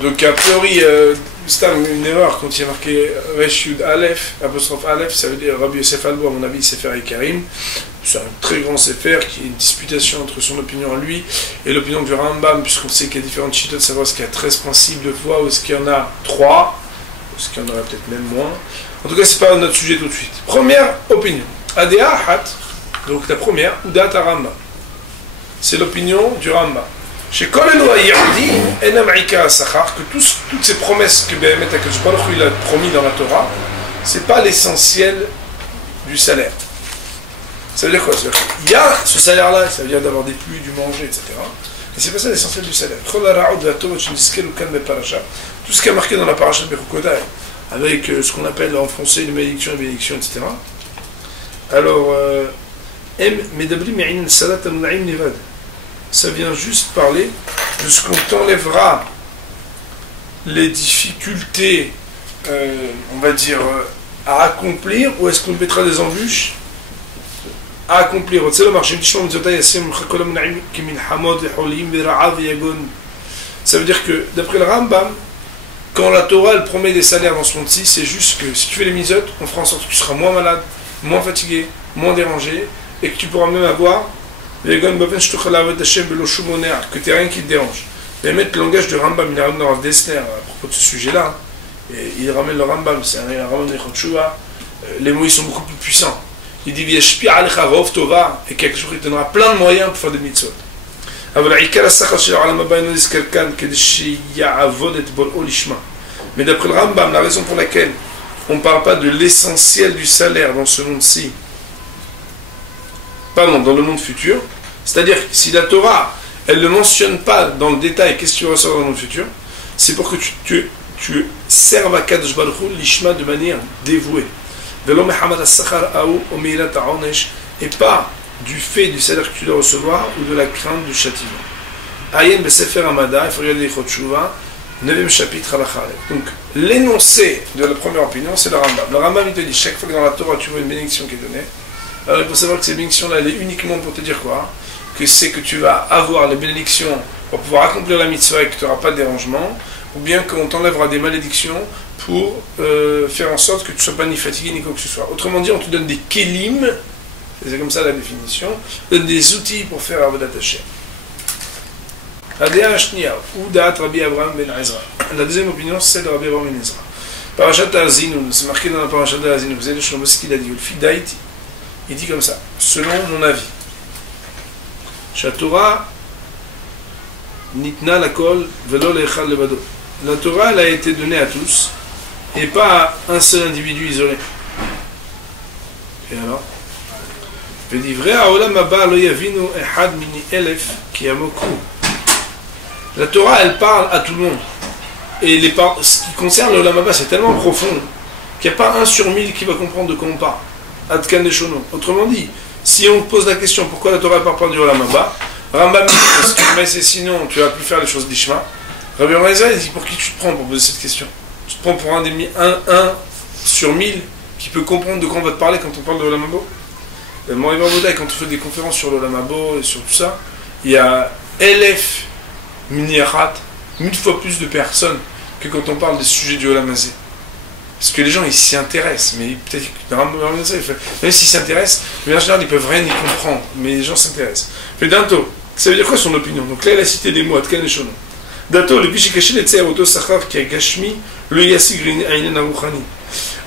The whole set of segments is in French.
Donc a priori, c'est une erreur quand il y a marqué Resh Yud Aleph, apostrophe Aleph, ça veut dire Rabbi Yosef Albo, à mon avis, Sefer et Karim. C'est un très grand Sefer qui est une disputation entre son opinion à lui et l'opinion du Rambam, puisqu'on sait qu'il y a différentes chiites de savoir est-ce qu'il y a 13 principes de foi ou est-ce qu'il y en a 3, ou est-ce qu'il y en aurait peut-être même moins. En tout cas, c'est pas notre sujet tout de suite. Première opinion. Adea Hat, donc la première, Udat Rambam. C'est l'opinion du Rambam. Chez Kolelo Ayardi, Enamrika Sachar, que toutes ces promesses que Behemet HaKadosh Baruch Hu il a promis dans la Torah, c'est pas l'essentiel du salaire. Ça veut dire quoi? Il y a ce salaire-là, ça veut dire d'avoir des pluies, du manger, etc. Mais c'est pas ça l'essentiel du salaire. Tout ce qui est marqué dans la paracha de Bechukodai, avec ce qu'on appelle en français les malédictions et bénédictions, etc. Alors, ça vient juste parler de ce qu'on t'enlèvera les difficultés, on va dire, à accomplir, ou est-ce qu'on mettra des embûches à accomplir? Ça veut dire que, d'après le Rambam, quand la Torah elle promet des salaires dans ce monde-ci, c'est juste que si tu fais les mitzvot, on fera en sorte que tu seras moins malade, moins fatigué, moins dérangé, et que tu pourras même avoir que tu n'aies rien qui te dérange. Mais mettre le langage de Rambam, il ramène dans Rav Dessler à propos de ce sujet-là, et il ramène le Rambam, c'est un Rambam de Chotshua, les mots ils sont beaucoup plus puissants. Il dit et quelque chose qui te donnera plein de moyens pour faire des mitzvot. Mais d'après le Rambam, la raison pour laquelle on ne parle pas de l'essentiel du salaire dans ce monde-ci, pardon, dans le monde futur, c'est-à-dire que si la Torah, elle ne mentionne pas dans le détail qu'est-ce que tu vas recevoir dans le monde futur, c'est pour que tu serves à Kadosh Baruch Hu l'ishma de manière dévouée. Et pas du fait du salaire que tu dois recevoir ou de la crainte du châtiment. Ayen Besefer Amada, il faut regarder les Chotshuvah, 9e chapitre à la Khaled. Donc, l'énoncé de la première opinion, c'est le Rambam. Le Rambam, il te dit, chaque fois que dans la Torah, tu vois une bénédiction qui est donnée, alors il faut savoir que cette bénédiction-là, elle est uniquement pour te dire quoi? Que c'est que tu vas avoir les bénédictions pour pouvoir accomplir la mitzvah et que tu n'auras pas de dérangement, ou bien qu'on t'enlèvera des malédictions pour faire en sorte que tu ne sois pas ni fatigué ni quoi que ce soit. Autrement dit, on te donne des kelim, c'est comme ça la définition, on te donne des outils pour faire Avodat Hashem. La deuxième opinion, c'est celle de Rabbi Abraham ben Ezra. Parashat Ha'azinu, c'est marqué dans la Parashat Ha'azinu, vous allez sur ce qu'il a dit, il dit comme ça, selon mon avis, Torah nitna lakol velo le'echad levado. La Torah, elle a été donnée à tous, et pas à un seul individu isolé. Et alors la Torah, elle parle à tout le monde. Et ce qui concerne le Olam Haba, c'est tellement profond qu'il n'y a pas 1 sur 1000 qui va comprendre de quoi on parle. Adkan Deshono. Autrement dit, si on pose la question pourquoi la Torah ne parle pas du Olam Haba, Rambam dit parce que mais sinon tu vas plus faire les choses d'Ishma. Rabbi Eliezer dit pour qui tu te prends pour poser cette question? Tu te prends pour un sur 1000 qui peut comprendre de quoi on va te parler quand on parle de l'Olam Haba. Quand on fait des conférences sur l'Olam Haba et sur tout ça, il y a Elef Miniarat, 1000 fois plus de personnes que quand on parle des sujets du Olam Hazé. Parce que les gens ils s'y intéressent, mais peut-être que même s'ils s'intéressent, mais en général ils peuvent rien y comprendre, mais les gens s'intéressent. Mais Danto, ça veut dire quoi son opinion? Donc là il a cité des mots, Atkan et Shono. Danto, le Bishikashi le Tser Oto Sachar qui a Gashmi, le Yasigrin Ainen Aruchani.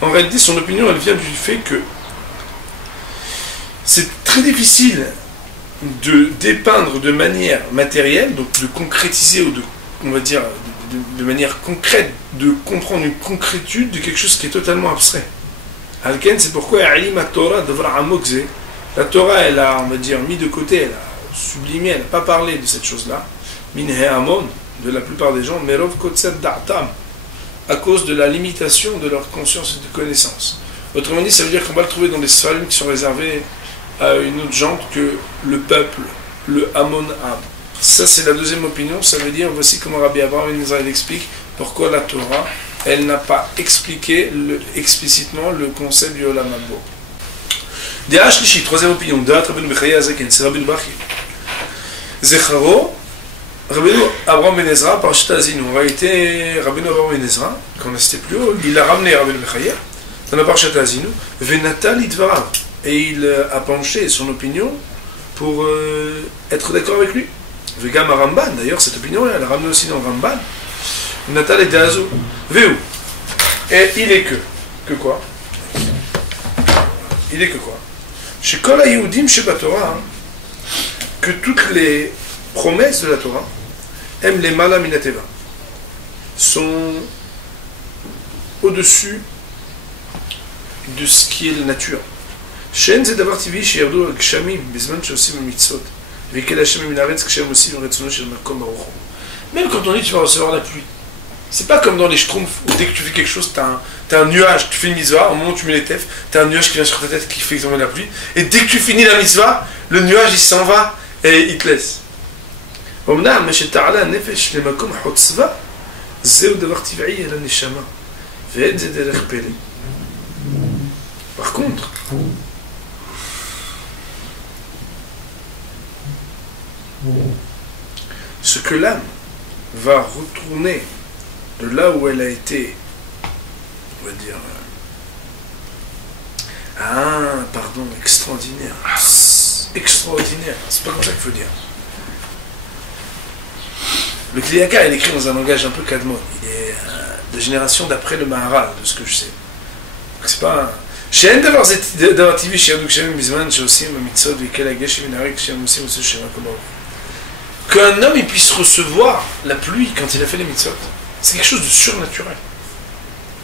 En réalité, son opinion elle vient du fait que c'est très difficile de dépeindre de manière matérielle, donc de concrétiser ou de, on va dire, de manière concrète, de comprendre une concrétude de quelque chose qui est totalement abstrait. Alken, c'est pourquoi la Torah, elle a, on va dire, mis de côté, elle a sublimé, elle n'a pas parlé de cette chose-là, de la plupart des gens, à cause de la limitation de leur conscience et de connaissance. Autrement dit, ça veut dire qu'on va le trouver dans des sfarim qui sont réservés à une autre gente que le peuple, le Hamon Am. Ça, c'est la deuxième opinion. Ça veut dire, voici comment Rabbi Abraham ben Ezra explique pourquoi la Torah, elle n'a pas expliqué explicitement le concept du Olam Haba. Troisième opinion, c'est Rabbi Bachia. Zecharo, Rabbeinu Abraham Ben Ezra, par Shtazinu, en réalité, Rabbeinu Abraham Ben Ezra, qu'on a cité plus haut, il a ramené Rabbeinu Mechayer, dans la Parshat Azinu, Venata Litvarav, et il a penché son opinion pour être d'accord avec lui. Vegam Ramban, d'ailleurs, cette opinion, elle a ramené aussi dans Ramban. Natal et Dazo, Veu. Et il est que quoi? Il est que quoi? Chez Kol HaYehudim Sheba Torah, que toutes les promesses de la Torah, aiment les Mala Minateva, sont au-dessus de ce qui est la nature. She'en ze davar tivi sheyardu al-gshamim bizman she'osim al-mitzvot v'kel Hashem min haaretz kshem osim retzono shel makom baruch hu. Même quand on dit tu vas recevoir la pluie, c'est pas comme dans les schtroumpfs où dès que tu fais quelque chose, t'as un nuage, tu fais une mitzvah, au moment où tu mets les tefs, t'as un nuage qui vient sur ta tête qui fait tomber la pluie, et dès que tu finis la mitzvah, le nuage il s'en va et il te laisse. אמנם מה שתעלה הנפש למקום חוצבה, זהו דבר טבעי אל הנשמה, ואין זה דרך פלא. Par contre, ce que l'âme va retourner de là où elle a été, on va dire, extraordinaire, extraordinaire, c'est pas comme ça qu'il faut dire. Le Kli Yakar, il écrit dans un langage un peu kadmon, il est de génération d'après le Maharal, de ce que je sais. C'est pas שאין דבר טבעי שירדו גשמים בזמן שעושים במצוות ויקל הגשם מן הרי כשהם עושים עושה שם כמוהו. Qu'un homme il puisse recevoir la pluie quand il a fait les mitzvot, c'est quelque chose de surnaturel,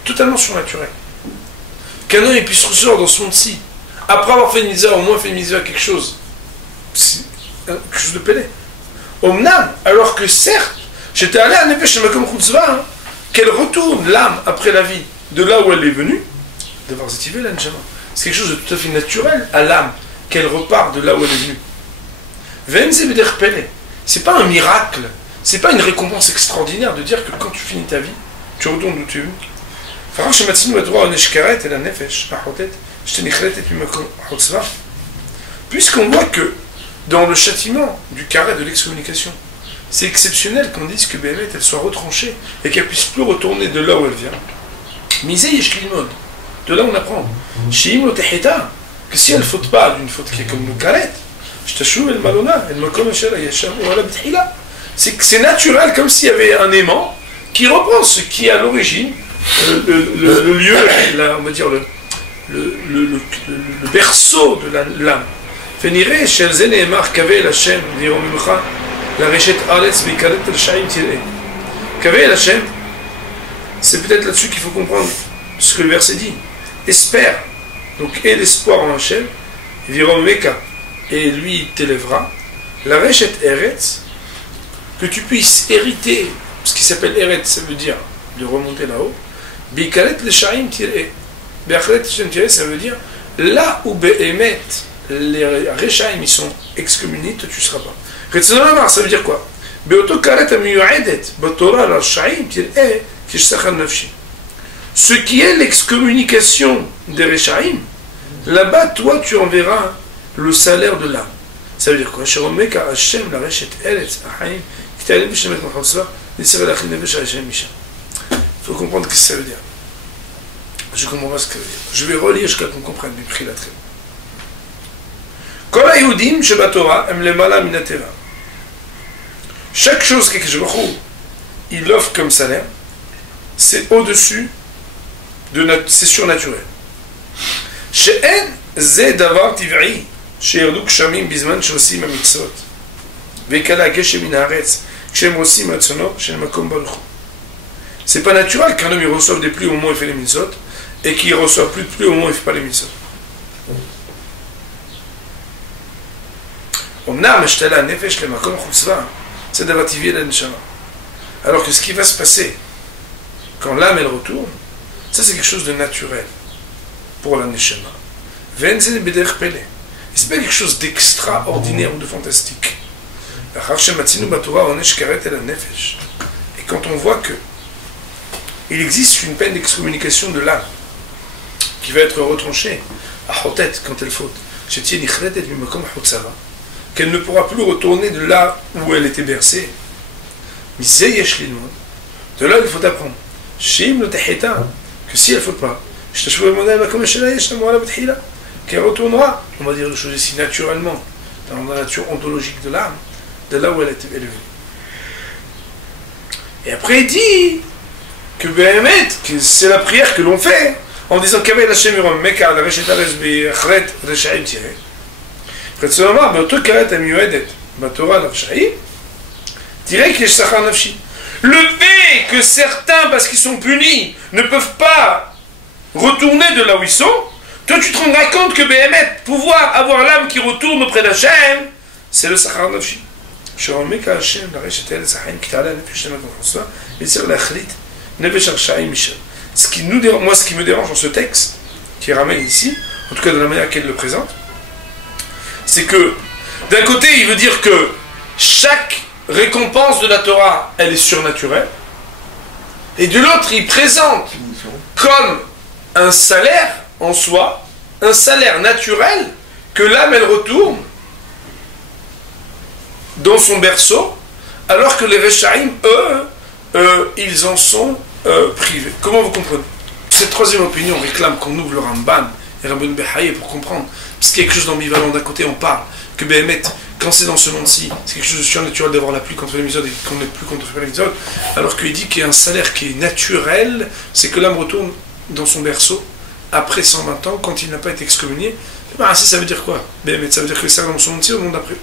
totalement surnaturel. Qu'un homme il puisse recevoir dans ce monde-ci, après avoir fait une mitzvah, au moins fait une mitzvah, quelque chose de pélé. Omnam, alors que certes, j'étais allé à Nefesh Makom Chutzva, qu'elle retourne l'âme après la vie de là où elle est venue. C'est quelque chose de tout à fait naturel à l'âme qu'elle repart de là où elle est venue. C'est pas un miracle, c'est pas une récompense extraordinaire de dire que quand tu finis ta vie, tu retournes d'où tu es venu. Puisqu'on voit que dans le châtiment du carré de l'excommunication, c'est exceptionnel qu'on dise que Béhémet elle soit retranchée et qu'elle puisse plus retourner de là où elle vient. Misé Yeshkilmod. De là on apprend que si elle ne faute pas d'une faute qui est comme le karet, c'est que c'est naturel, comme s'il y avait un aimant qui reprend ce qui est à l'origine, le lieu, on va dire le berceau de l'âme. C'est peut-être là-dessus qu'il faut comprendre ce que le verset dit. Espère, donc aie l'espoir en Hachem, et lui t'élèvera, la Reshet Eretz, que tu puisses hériter, ce qui s'appelle Eretz, ça veut dire de remonter là-haut, Bikaret le Shaim tiré, Bikaret le tiré, ça veut dire là où Behemet, les Reshaim ils sont excommuniés, toi tu ne seras pas. Retsanamar, ça veut dire quoi? Beoto Karet amiyuadet, Batora la Shaim tiré, Kishsachan Nafshi. Ce qui est l'excommunication des Rechaim, là-bas, toi, tu enverras le salaire de l'âme. Ça veut dire quoi? Il faut comprendre ce que ça veut dire. Je ne comprends pas ce que ça veut dire. Je vais relire jusqu'à qu'on comprenne, mais pris la trêve. Kol HaYehudim Sheba Torah em lemala min hateva. Chaque chose que il offre comme salaire, c'est au-dessus, c'est surnaturel. She'en ze davar tiv'i sheyardu gshamim bizman she'osim hamitzvot ve'kala hageshem min haaretz kshem osim ratzono shel makom baruch hu. C'est pas naturel qu'un homme il reçoive des pluies au moment où il fait les mitzvot et qu'il ne reçoive plus de pluie au moment où il ne fait pas les mitzvot. Omnam ashtala nefesh le makom chutzva c'est davar tiv'i la neshama. Alors que ce qui va se passer quand l'âme elle retourne, ça c'est quelque chose de naturel pour la neshama. Et c'est pas quelque chose d'extraordinaire ou de fantastique. Et quand on voit que il existe une peine d'excommunication de l'âme qui va être retranchée à Hotet quand elle faute, qu'elle ne pourra plus retourner de là où elle était bercée, De là, il faut apprendre. Que si elle ne faut pas, qu'elle retournera, on va dire les choses ici naturellement, dans la nature ontologique de l'âme, de là où elle est élevée. Et après, il dit que c'est la prière que l'on fait en disant qu'avec la Shemuram, Meka, la Reshet Ares, Bechret, Reshaim tiré. Précisément, באותו כרת המיועדת בתורה לרשעים, dirait qu'il y a Sachar Nafshi. Le fait que certains, parce qu'ils sont punis, ne peuvent pas retourner de là où ils sont, toi tu te rendras compte que Béhémet, pouvoir avoir l'âme qui retourne auprès d'Hachem, c'est le Sachar Nafshi. Je remets qu'à Hachem, la Reshet Ares, Kitala, Nefesh Tema François, et c'est la Khlit, Nefesh Arshaim Michel. Moi, ce qui me dérange dans ce texte, qui ramène ici, en tout cas de la manière qu'elle le présente, c'est que, d'un côté, il veut dire que chaque récompense de la Torah, elle est surnaturelle, et de l'autre, il présente comme un salaire en soi, un salaire naturel, que l'âme, elle retourne dans son berceau, alors que les Rechaïm, eux, ils en sont privés. Comment vous comprenez? Cette troisième opinion réclame qu'on ouvre le Ramban et Rabbeinu Behaye pour comprendre. Parce qu'il y a quelque chose d'ambivalent. D'un côté, on parle que Béhémet, quand c'est dans ce monde-ci, c'est quelque chose de surnaturel d'avoir la pluie contre l'épisode et qu'on n'est plus contre l'épisode, alors qu'il dit qu'il y a un salaire qui est naturel, c'est que l'âme retourne dans son berceau après 120 ans, quand il n'a pas été excommunié. Ben, ça veut dire quoi? Béhémet, ça veut dire que le salaire dans ce monde-ci, au monde après.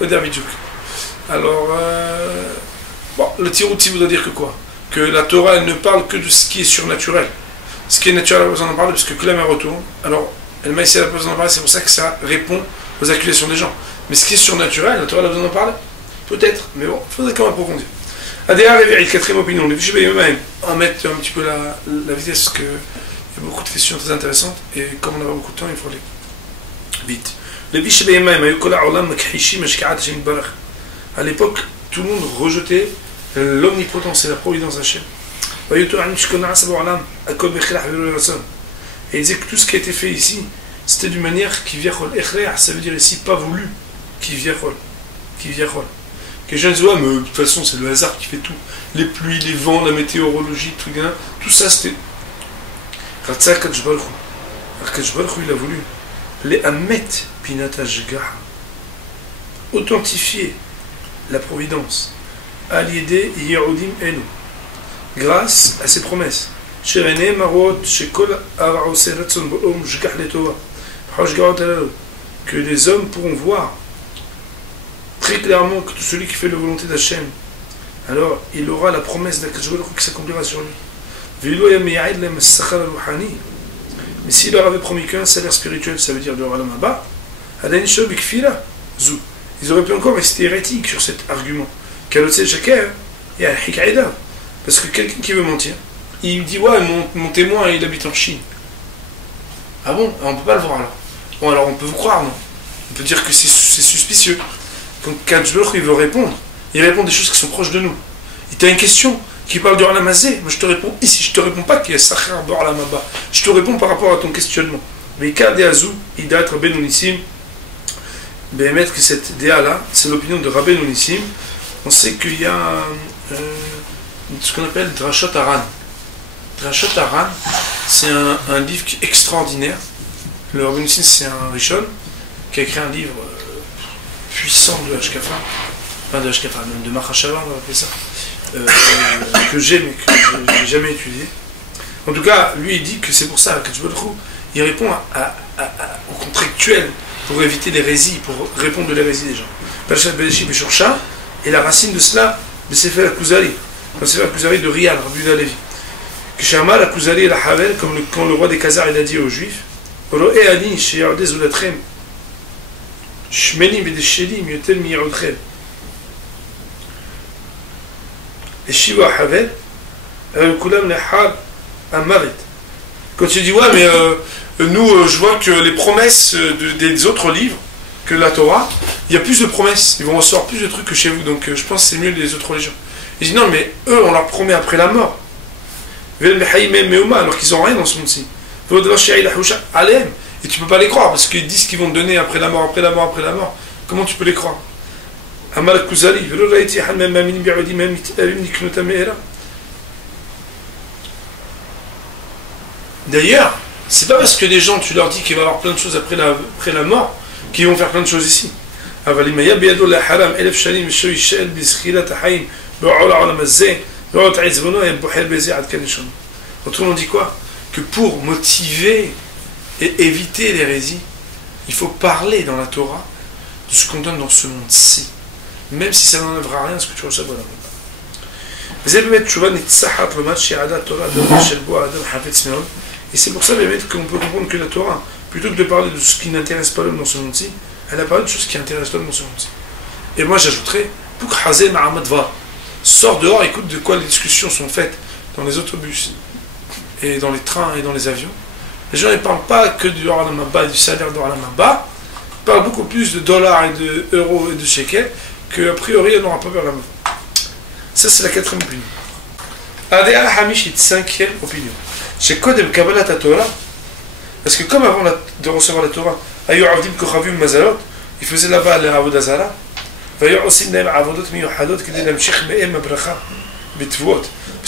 Le Davidjouk. Alors, bon, le Tirouti voudrait dire que quoi? Que la Torah, elle ne parle que de ce qui est surnaturel. Ce qui est naturel, elle n'a pas besoin d'en parler, parce que l'âme retourne. Alors, elle m'a essayé à la besoin d'en parler, c'est pour ça que ça répond aux accusations des gens. Mais ce qui est surnaturel, la Torah a besoin d'en parler? Peut-être, mais bon, il faudrait quand même approfondir. Adéa Révéry, quatrième opinion. Les Bishé Béhémet, on va mettre un petit peu la vitesse, parce qu'il y a beaucoup de questions très intéressantes, et comme on n'a pas beaucoup de temps, il faut aller vite. Les Bishé Béhémet, à l'époque, tout le monde rejetait l'omnipotence et la providence d'Hachem. Et il disait que tout ce qui a été fait ici, c'était d'une manière qui vient, ça veut dire ici pas voulu, qui vient. Que les gens disent, ouais, mais de toute façon, c'est le hasard qui fait tout. Les pluies, les vents, la météorologie, tout ça, c'était. Kajj Baruch Hu, il a voulu les Amet Pinata Jgaha, authentifier la providence, Aliédé Yehudim Enu, grâce à ses promesses. Que les hommes pourront voir très clairement que tout celui qui fait la volonté d'Hachem, alors il aura la promesse d'Akadosh Baruch Hu qui s'accomplira sur lui. Mais s'il leur avait promis qu'un salaire spirituel, ça veut dire de Olam Haba, ils auraient pu encore rester hérétiques sur cet argument. Parce que quelqu'un qui veut mentir, il dit, ouais, mon témoin, il habite en Chine. Ah bon? On ne peut pas le voir alors. Bon, alors on peut vous croire, non? On peut dire que c'est suspicieux. Quand Kadosh Baruch Hu, il veut répondre, il répond des choses qui sont proches de nous. Il t'a une question qui parle du Olam Hazé, moi je te réponds ici, je te réponds pas qu'il y a Sachar Olam Haba. Je te réponds par rapport à ton questionnement. Mais Kadé Azou, il doit être Rabbeinu Nissim. Béhémet, que cette déa-là, c'est l'opinion de Rabbeinu Nissim. On sait qu'il y a ce qu'on appelle Drashot Haran. Drashot Haran, c'est un livre qui est extraordinaire. Le Rabbeinu Nissim, c'est un Rishon qui a écrit un livre puissant de Hashkafa, enfin de Hashkafa, même de Mahashava, on va appeler ça, que j'ai mais que je n'ai jamais étudié. En tout cas, lui il dit que c'est pour ça que il répond au contractuel pour éviter l'hérésie, pour répondre de l'hérésie des gens. Parashat Bereshit Beshurcha, et la racine de cela, c'est Sefer HaKuzari, le Sefer HaKuzari de Riyal, Rabbi Yehuda Levi. Kishama la Kuzari et la Havel, comme quand le roi des Khazars il a dit aux Juifs, Ro'e ani sheyardez ulatrem, shmenim v'deshelim yotel miyarudchem. Et Shiva Havel, Kulam lehal amarit. Quand tu dis, ouais, mais nous, je vois que les promesses des autres livres, que la Torah, il y a plus de promesses, ils vont recevoir plus de trucs que chez vous, donc je pense que c'est mieux les autres religions. Il dit, non, mais eux, on leur promet après la mort. Alors qu'ils n'ont rien dans ce monde-ci. Et tu ne peux pas les croire, parce qu'ils disent qu'ils vont te donner après la mort. Comment tu peux les croire? Amar Kuzari, Velo Raiti Hamam Mamin Bi'udi Mamit Arim Niknuta Me'era. D'ailleurs, c'est pas parce que les gens, tu leur dis qu'il va y avoir plein de choses après la mort, qu'ils vont faire plein de choses ici. Autrement dit quoi? Que pour motiver et éviter l'hérésie, il faut parler dans la Torah de ce qu'on donne dans ce monde-ci, même si ça n'enlèvera rien à ce que tu reçois dans la Torah. Et c'est pour ça qu'on peut comprendre que la Torah, plutôt que de parler de ce qui n'intéresse pas l'homme dans ce monde-ci, elle a parlé de choses qui intéressent l'homme dans ce monde-ci. Et moi j'ajouterais, pour Hazé Mahamad va, sors dehors, écoute de quoi les discussions sont faites dans les autobus, et dans les trains et dans les avions. Les gens ne parlent pas que du Olam Haba et du salaire de Olam Haba, ils parlent beaucoup plus de dollars et de euros et de shekels, qu'a priori elle n'aura pas vers la mort. Ça c'est la quatrième opinion. Adéa Hamishit, cinquième opinion. C'est quoi de Kabbalah Torah? Parce que comme avant de recevoir la Torah, Ayu Avdim Kochavim Mazalot, il faisait là-bas les Avodah Zara, parce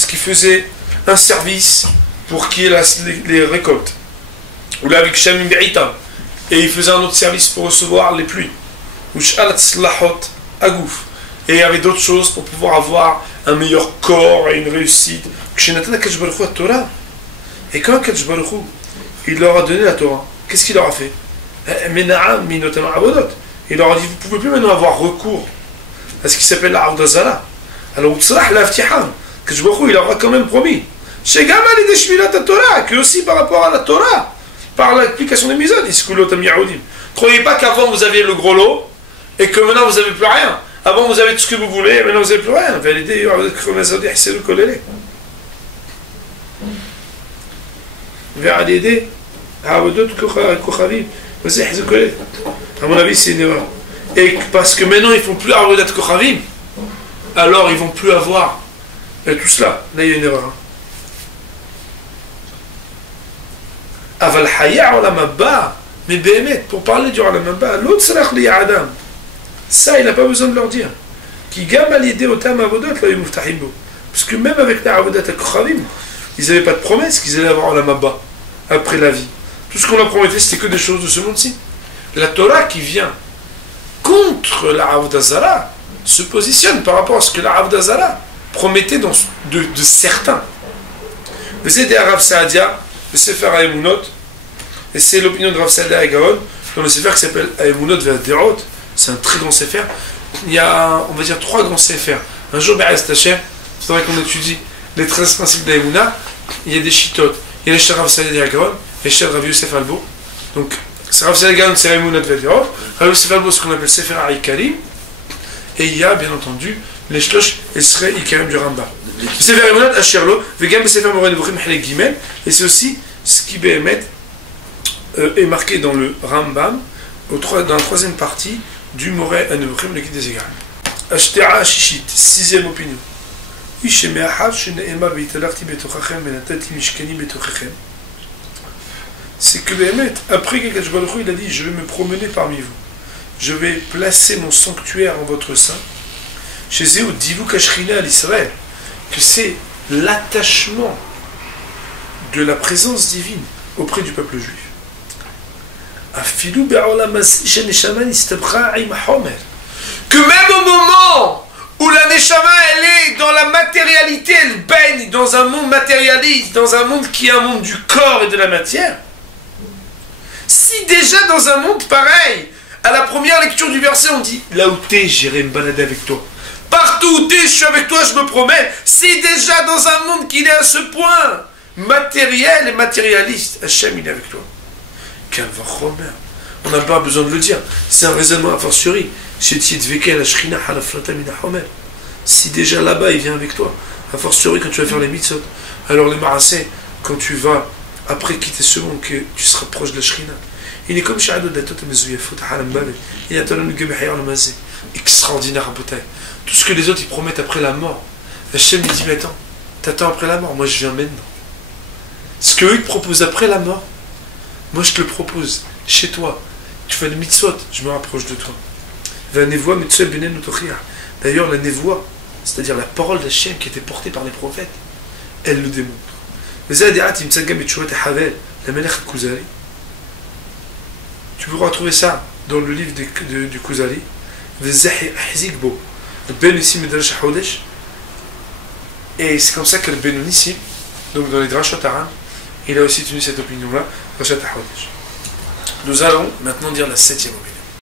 qu'il faisait un service pour qu'il y ait les récoltes. Ou là avec Shamim Be'itam, et il faisait un autre service pour recevoir les pluies. Ou Shalat Slahot Agouf, et il y avait d'autres choses pour pouvoir avoir un meilleur corps et une réussite. Et quand Kadosh Baruch Hu, il leur a donné la Torah, qu'est-ce qu'il leur a fait? Il leur a dit, vous ne pouvez plus maintenant avoir recours à ce qui s'appelle la Avodah Zara. Alors, Kadosh Baruch Hu, il leur a quand même promis, que aussi par rapport à la Torah, par l'application des mitzvot, ne croyez pas qu'avant vous aviez le gros lot, et que maintenant vous n'avez plus rien. Avant vous avez tout ce que vous voulez, maintenant vous n'avez plus rien. À mon avis, c'est une erreur. Et parce que maintenant ils ne font plus Avodat Kochavim, alors ils ne vont plus avoir tout cela. Là, il y a une erreur. Aval Haya Olam Haba, mais Béhémet, pour parler du Olam Haba, l'autre Salach li Adam. Ça, il n'a pas besoin de leur dire. Qui gam à l'idée au tam avodot, là, il mouftahibo. Parce que même avec la avodat al-Kochavim, ils n'avaient pas de promesse qu'ils allaient avoir Olam Haba après la vie. Tout ce qu'on leur promettait, c'était que des choses de ce monde-ci. La Torah qui vient contre la Avodah Zara se positionne par rapport à ce que la Avodah Zara promettait de certains. Vous êtes Rav Saadia, le Sefer Haemunot, et c'est l'opinion de Rav Saadia et Gaon, dans le Sefer qui s'appelle Haemunot Ve'aderot. C'est un très grand Sefer. Il y a, on va dire, 3 grands Sefer. Un jour, Be'ez Tachem, il faudrait qu'on étudie les 13 principes d'Haemuna. Il y a des chitotes. Il y a les Shel Rav Saadia et Gaon, et les Shel Rav Yosef Albo. Donc, c'est Rav Saadia et Gaon, c'est Haemunot Ve'aderot. Rav Yosef Albo, ce qu'on appelle Sefer Haïkalim. Et il y a, bien entendu, les Shlosh et Srei Ikarim du Rambam. Sefer Haemunot Asherlo, Vegam Sefer Moreh Nevuchim Chelek Gimel. Et c'est aussi ce qui Béhémet est marqué dans le Rambam, dans la 3e partie du Moreh Nevuchim, le guide des égards. Ashtera Shishit, 6e opinion. C'est que Béhémet, après que Kadosh Baruch Hu, il a dit, je vais me promener parmi vous. Je vais placer mon sanctuaire en votre sein. Chez Zéou, Divou Kashrina à l'Israël, que c'est l'attachement de la présence divine auprès du peuple juif. Que même au moment où la Neshama elle est dans la matérialité, elle baigne dans un monde matérialiste, dans un monde qui est un monde du corps et de la matière, si déjà dans un monde pareil, à la première lecture du verset on dit là où t'es, j'irai me balader avec toi. Partout où t'es, je suis avec toi, je me promets. Si déjà dans un monde qui est à ce point matériel et matérialiste, Hachem il est avec toi. On n'a pas besoin de le dire. C'est un raisonnement a fortiori. Si déjà là-bas il vient avec toi, a fortiori quand tu vas faire les mitzvot, alors les marassés, quand tu vas après quitter ce monde, que tu seras proche de la Shrina. Il est comme Shahadot Datot Mezuyafot Halam Babel. Il y a Talon Gebehayar le Mazé. Extraordinaire à Botay. Tout ce que les autres ils promettent après la mort. Hachem lui dit mais attends, t'attends après la mort, moi je viens maintenant. Ce qu'eux ils te proposent après la mort, moi je te le propose chez toi. Tu fais le mitzvot, je me rapproche de toi. D'ailleurs, la névoie, c'est-à-dire la parole d'Hachem qui était portée par les prophètes, elle le démontre. Tu pourras trouver ça dans le livre du Kuzari. Et c'est comme ça que le Benonissim, donc dans les Drashot Aram, il a aussi tenu cette opinion-là. Nous allons maintenant dire la 7e opinion.